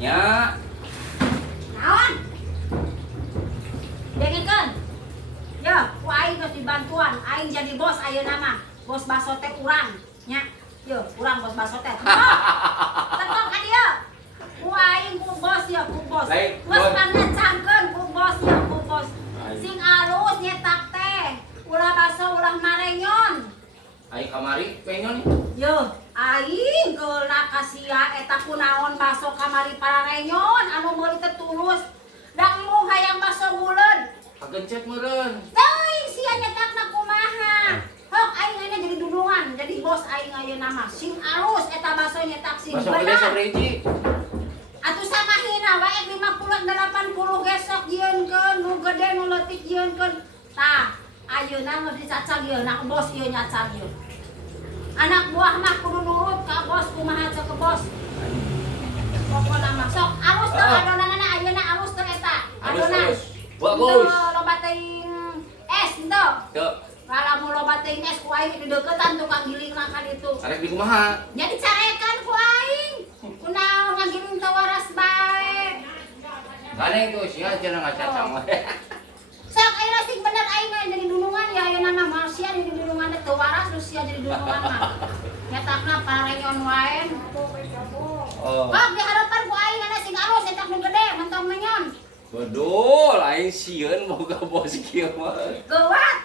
nya naon dengekeun ya ku aing geus dibantuan aing jadi bos ayeuna mah bos baso teh urang nya yo urang bos baso teh tetep ka dieu ku aing ku bos ya ku bos Baik, geus bos. pangecangkeun ku bos ya ku bos sing alus nyetak teh ulah baso ulah marenyon aing kamari pengen yo aing geulna kasia eta kunaon baso kamari pararenyon anu meuli teh tulus da emu hayang baso buleud kagencet meureun. teuing sia nyetakna kumaha hok aing ayeuna jadi dudungan jadi bos aing ayeuna mah sing alus eta baso nyetak sing Masuk gede bener sabari hiji. atuh samahina wae 50 80 gesok jieunkeun nu gede nu leutik jieunkeun tah ayeuna geus dicacal ieu nak bos ieu nyacal ieu anak buah mah kudu nurut ka bos kumaha cek ke bos pokona mah sok alus teu adonanna ayeuna alus teu eta adonan Alus. Bagus. Teu loba teuing es teu Teu. lamun loba teuing es ku aing di deukeutan tukang gilingna ka ditu Arek di kumaha? jadi carekan ku aing kunaon ngagiling teu waras bae Kaneng tuh sia cenah ngacacang we. sok ayeuna sing bener aing mah jadi dulungan ya ayeuna mah manusia jadi dulungan teu waras lu sia jadi dulungan mah nyetakna parenyon wae Oh. kok di harapan ku aing ana sing alus nyetak nu gede mentong menyon Bedul, aing sieun boga bos kieu mah. geuat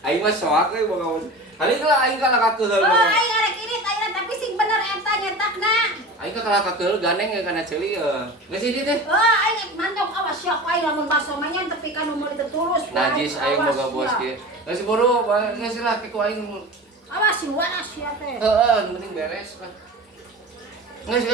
Aing mah soak we boga bos. Hari lah aing kana kakeul. aing arek irit ayeuna tapi sing bener eta nyetakna Aing kana kakeul gandeng ya kana ceuli Geus ieu teh. aing mantong awas sia ku aing lamun baso menyen tapi kan umur teu tulus Najis aing boga bos kieu. Geus buru, geus lah ku aing. awas si waras sia teh Heeh, penting beres kan. Geus